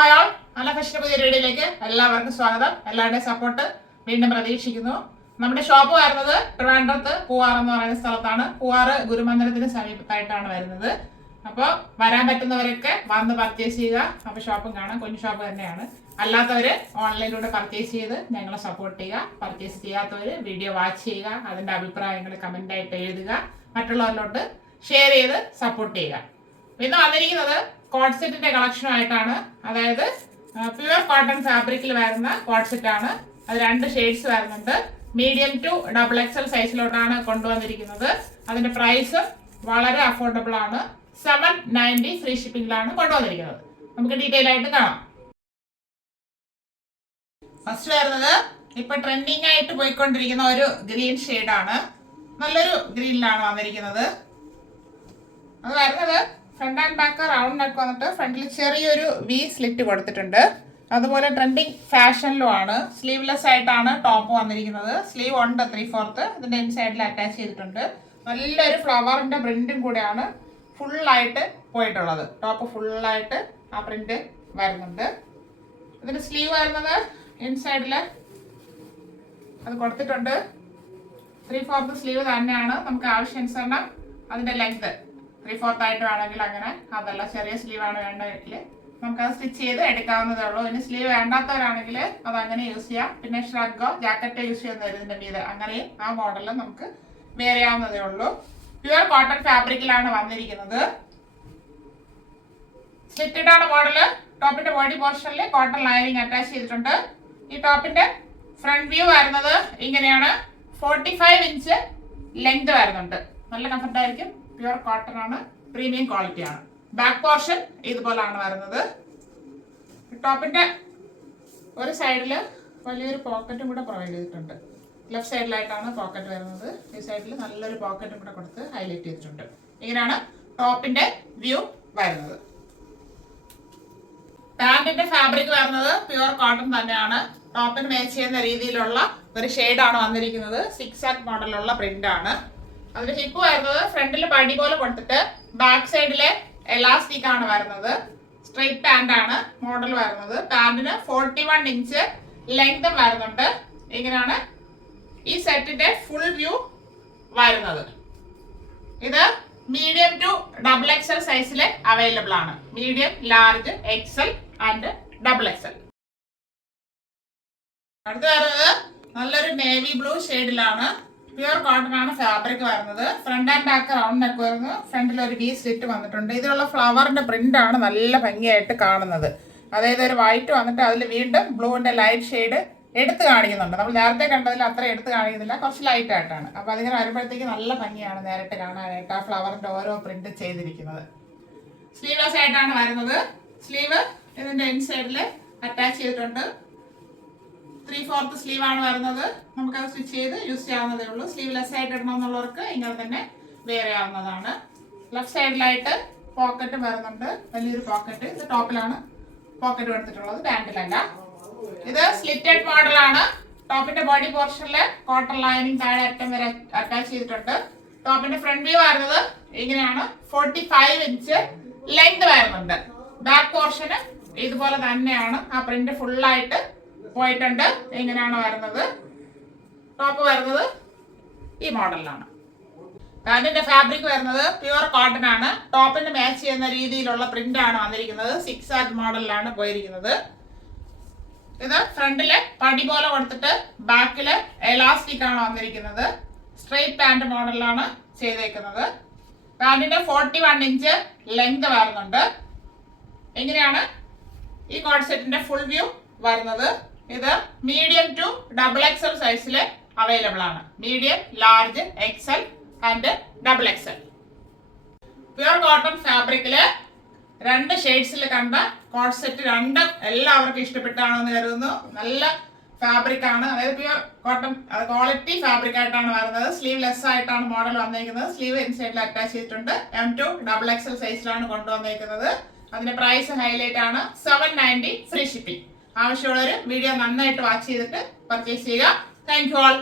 Hi all, നല്ല ഫാഷന്റെ പുതിയ വീഡിയോയിലേക്ക് എല്ലാവർക്കും സ്വാഗതം. എല്ലാവരുടെയും സപ്പോർട്ട് വീണ്ടും പ്രതീക്ഷിക്കുന്നു. നമ്മുടെ ഷോപ്പ് വരുന്നത് ട്രിവാൻഡ്രത്ത് പൂവാർ എന്ന് പറയുന്ന സ്ഥലത്താണ്. പൂവാർ ഗുരുമന്ദിരത്തിന് സമീപത്തായിട്ടാണ് വരുന്നത്. അപ്പോൾ വരാൻ പറ്റുന്നവരൊക്കെ വന്ന് പർച്ചേസ് ചെയ്യുക. അപ്പോൾ ഷോപ്പും കാണാം, കുഞ്ഞു ഷോപ്പ് തന്നെയാണ്. അല്ലാത്തവര് ഓൺലൈനിലൂടെ പർച്ചേസ് ചെയ്ത് ഞങ്ങളെ സപ്പോർട്ട് ചെയ്യുക. പർച്ചേസ് ചെയ്യാത്തവര് വീഡിയോ വാച്ച് ചെയ്യുക, അതിന്റെ അഭിപ്രായങ്ങൾ കമന്റ് ആയിട്ട് എഴുതുക, മറ്റുള്ളവരിലോട്ട് ഷെയർ ചെയ്ത് സപ്പോർട്ട് ചെയ്യുക. ഇന്ന് വന്നിരിക്കുന്നത് കോട്ട് സെറ്റിന്റെ കളക്ഷനുമായിട്ടാണ്. അതായത് പ്യുവർ കോട്ടൺ ഫാബ്രിക്കിൽ വരുന്ന കോട്ട് സെറ്റ് ആണ്. അത് 2 ഷെയ്ഡ്സ് വരുന്നുണ്ട്. മീഡിയം ടു XXL സൈസിലോട്ടാണ് കൊണ്ടുവന്നിരിക്കുന്നത്. അതിന്റെ പ്രൈസ് വളരെ അഫോർഡബിൾ ആണ്. 790 ഫ്രീ ഷിപ്പിംഗിലാണ് കൊണ്ടുവന്നിരിക്കുന്നത്. നമുക്ക് ഡീറ്റെയിൽ ആയിട്ട് കാണാം. ഫസ്റ്റ് വരുന്നത് ഇപ്പൊ ട്രെൻഡിങ് ആയിട്ട് പോയിക്കൊണ്ടിരിക്കുന്ന ഒരു ഗ്രീൻ ഷെയ്ഡാണ്. നല്ലൊരു ഗ്രീനിലാണ് വന്നിരിക്കുന്നത്. അത് വരുന്നത് front and back round neck വന്നിട്ട് ഫ്രണ്ടിൽ ചെറിയൊരു വി സ്ലിറ്റ് കൊടുത്തിട്ടുണ്ട്. അതുപോലെ ട്രെൻഡിങ് ഫാഷനിലും ആണ്. സ്ലീവ്ലെസ് ആയിട്ടാണ് ടോപ്പ് വന്നിരിക്കുന്നത്. സ്ലീവ് ഉണ്ട് 3/4. ഇതിന്റെ ഇൻസൈഡിൽ അറ്റാച്ച് ചെയ്തിട്ടുണ്ട്. നല്ലൊരു ഫ്ലവറിന്റെ പ്രിന്റും കൂടെയാണ് ഫുള്ളായിട്ട് പോയിട്ടുള്ളത്. ടോപ്പ് ഫുള്ളായിട്ട് ആ പ്രിന്റ് വരുന്നുണ്ട്. ഇതിന്റെ സ്ലീവ് വരുന്നത് ഇൻസൈഡില് അത് കൊടുത്തിട്ടുണ്ട്. 3/4 സ്ലീവ് തന്നെയാണ്. നമുക്ക് ആവശ്യാനുസരണം അതിന്റെ ലെങ്ത് 3/4 ആയിട്ട് വേണമെങ്കിൽ അങ്ങനെ, അതല്ല ചെറിയ സ്ലീവ് ആണ് വേണ്ടെങ്കിൽ നമുക്കത് സ്റ്റിച്ച് ചെയ്ത് എടുക്കാവുന്നതേ ഉള്ളൂ. ഇനി സ്ലീവ് വേണ്ടാത്തവരാണെങ്കിൽ അത് അങ്ങനെ യൂസ് ചെയ്യാം. പിന്നെ ഷ്രഗോ ജാക്കറ്റോ യൂസ് ചെയ്യുന്നത് ഇതിന്റെ മീതെ അങ്ങനെയും ആ മോഡലിൽ നമുക്ക് വെയർ ചെയ്യാവുന്നതേ ഉള്ളൂ. പ്യുവർ കോട്ടൺ ഫാബ്രിക്കിലാണ് വന്നിരിക്കുന്നത്. സ്ലിറ്റഡ് ആണ് മോഡല്. ടോപ്പിന്റെ ബോഡി പോർഷനിൽ കോട്ടൺ ലൈനിങ് അറ്റാച്ച് ചെയ്തിട്ടുണ്ട്. ഈ ടോപ്പിന്റെ ഫ്രണ്ട് വ്യൂ വരുന്നത് ഇങ്ങനെയാണ്. 45 ഇഞ്ച് ലെങ്ത് വരുന്നുണ്ട്. നല്ല കംഫർട്ട് ആയിരിക്കും. പ്യുവർ കോട്ടൺ ആണ്, പ്രീമിയം ക്വാളിറ്റി ആണ്. ബാക്ക് പോർഷൻ ഇതുപോലാണ് വരുന്നത്. ടോപ്പിന്റെ ഒരു സൈഡിൽ വലിയൊരു പോക്കറ്റും കൂടെ പ്രൊവൈഡ് ചെയ്തിട്ടുണ്ട്. ലെഫ്റ്റ് സൈഡിലായിട്ടാണ് പോക്കറ്റ് വരുന്നത്. ഈ സൈഡിൽ നല്ലൊരു പോക്കറ്റും കൂടെ കൊടുത്ത് ഹൈലൈറ്റ് ചെയ്തിട്ടുണ്ട്. ഇങ്ങനെയാണ് ടോപ്പിന്റെ വ്യൂ വരുന്നത്. പാന്റിന്റെ ഫാബ്രിക് വരുന്നത് പ്യുവർ കോട്ടൺ തന്നെയാണ്. ടോപ്പിന് മാച്ച് ചെയ്യുന്ന രീതിയിലുള്ള ഒരു ഷെയ്ഡാണ് വന്നിരിക്കുന്നത്. 6 മോഡലുള്ള പ്രിന്റ് ആണ്. അതിന്റെ ഹിപ്പ് വരുന്നത് ഫ്രണ്ടിൽ പടി പോലെ കൊടുത്തിട്ട് ബാക്ക് സൈഡിലെ എലാസ്റ്റിക് ആണ് വരുന്നത്. സ്ട്രെയിറ്റ് പാന്റ് ആണ് മോഡൽ വരുന്നത്. പാന്റിന് 41 ഇഞ്ച് ലെങ്ത് വരുന്നുണ്ട്. ഇങ്ങനെയാണ് ഈ സെറ്റിന്റെ ഫുൾ വ്യൂ വരുന്നത്. ഇത് മീഡിയം ടു XXL സൈസിൽ അവൈലബിൾ ആണ്. Medium, large, XL and XXL. അടുത്ത് വരുന്നത് നല്ലൊരു നേവി ബ്ലൂ ഷെയ്ഡിലാണ്. പ്യുവർ കോട്ടൺ ആണ് ഫാബ്രിക് വരുന്നത്. Front and back round neck വരുന്നു. ഫ്രണ്ടിൽ ഒരു വി സ്ലിറ്റ് വന്നിട്ടുണ്ട്. ഇതിലുള്ള ഫ്ലവറിന്റെ പ്രിന്റ് ആണ് നല്ല ഭംഗിയായിട്ട് കാണുന്നത്. അതായത് ഒരു വൈറ്റ് വന്നിട്ട് അതിൽ വീണ്ടും ബ്ലൂവിന്റെ ലൈറ്റ് ഷെയ്ഡ് എടുത്ത് കാണിക്കുന്നുണ്ട്. നമ്മൾ നേരത്തെ കണ്ടതിൽ അത്ര എടുത്ത് കാണിക്കുന്നില്ല, കുറച്ച് ലൈറ്റ് ആയിട്ടാണ്. അപ്പൊ അതിങ്ങനെ വരുമ്പോഴത്തേക്ക് നല്ല ഭംഗിയാണ് നേരിട്ട് കാണാനായിട്ട് ആ ഫ്ലവറിന്റെ ഓരോ പ്രിന്റ് ചെയ്തിരിക്കുന്നത്. സ്ലീവ്ലെസ് ആയിട്ടാണ് വരുന്നത്. സ്ലീവ് ഇതിന്റെ ഇൻസൈഡിൽ അറ്റാച്ച് ചെയ്തിട്ടുണ്ട്. 3/4 സ്ലീവ് ആണ് വരുന്നത്. നമുക്കത് സ്റ്റിച്ച് ചെയ്ത് യൂസ് ചെയ്യാവുന്നതേ ഉള്ളൂ. സ്ലീവ്ലെസ് ആയിട്ട് ഇടണമെന്നുള്ളവർക്ക് ഇങ്ങനെ തന്നെ വെയർ ചെയ്യാവുന്നതാണ്. ലെഫ്റ്റ് സൈഡിലായിട്ട് പോക്കറ്റ് വരുന്നുണ്ട്. വലിയൊരു പോക്കറ്റ്. ഇത് ടോപ്പിലാണ് പോക്കറ്റ് കൊടുത്തിട്ടുള്ളത്, പാന്റിലല്ല. ഇത് സ്ലിറ്റഡ് മോഡലാണ്. ടോപ്പിന്റെ ബോഡി പോർഷനിൽ കോട്ടൺ ലൈനിങ് താഴെ അറ്റം വരെ അറ്റാച്ച് ചെയ്തിട്ടുണ്ട്. ടോപ്പിന്റെ ഫ്രണ്ട് വ്യൂ വരുന്നത് ഇങ്ങനെയാണ്. 45 ഇഞ്ച് ലെങ്ത് വരുന്നുണ്ട്. ബാക്ക് പോർഷന് ഇതുപോലെ തന്നെയാണ്. ആ പ്രിന്റ് ഫുള്ളായിട്ട് പോയിട്ടുണ്ട്. ഇങ്ങനെയാണ് വരുന്നത്. ടോപ്പ് വരുന്നത് ഈ മോഡലിലാണ്. പാന്റിന്റെ ഫാബ്രിക് വരുന്നത് പ്യുവർ കോട്ടൺ ആണ്. ടോപ്പിന് മാച്ച് ചെയ്യുന്ന രീതിയിലുള്ള പ്രിന്റ് ആണ് വന്നിരിക്കുന്നത്. 6 മോഡലിലാണ് പോയിരിക്കുന്നത്. ഇത് ഫ്രണ്ടില് പടി പോലെ കൊടുത്തിട്ട് ബാക്കില് എലാസ്റ്റിക് ആണ് വന്നിരിക്കുന്നത്. സ്ട്രെയിറ്റ് പാന്റ് മോഡലിലാണ് ചെയ്തേക്കുന്നത്. പാന്റിന്റെ 41 ഇഞ്ച് ലെങ്ത് വരുന്നുണ്ട്. ഇങ്ങനെയാണ് ഈ കോട്ട് സെറ്റിന്റെ ഫുൾ വ്യൂ വരുന്നത്. ഇത് മീഡിയം ടു XXL സൈസിൽ അവൈലബിൾ ആണ്. Medium, large, XL and XXL. Pure cotton ഫാബ്രിക്കില് 2 ഷെയ്ഡ്സിൽ കണ്ട കോട്ട് സെറ്റ് രണ്ടും എല്ലാവർക്കും ഇഷ്ടപ്പെട്ടാണെന്ന് കരുതുന്നു. നല്ല ഫാബ്രിക് ആണ്. അതായത് പ്യുവർ കോട്ടൺ ക്വാളിറ്റി ഫാബ്രിക് ആയിട്ടാണ് വരുന്നത്. സ്ലീവ്ലെസ് ആയിട്ടാണ് മോഡൽ വന്നിരിക്കുന്നത്. സ്ലീവ് ഇൻസൈഡിൽ അറ്റാച്ച് ചെയ്തിട്ടുണ്ട്. M2 XXL സൈസിലാണ് കൊണ്ടുവന്നിരിക്കുന്നത്. അതിന്റെ പ്രൈസ് ഹൈലൈറ്റ് ആണ്. 790 ഫ്രീ ഷിപ്പിംഗ്. ആവശ്യമുള്ളവർ വീഡിയോ നന്നായിട്ട് വാച്ച് ചെയ്തിട്ട് പർച്ചേസ് ചെയ്യുക. Thank you all.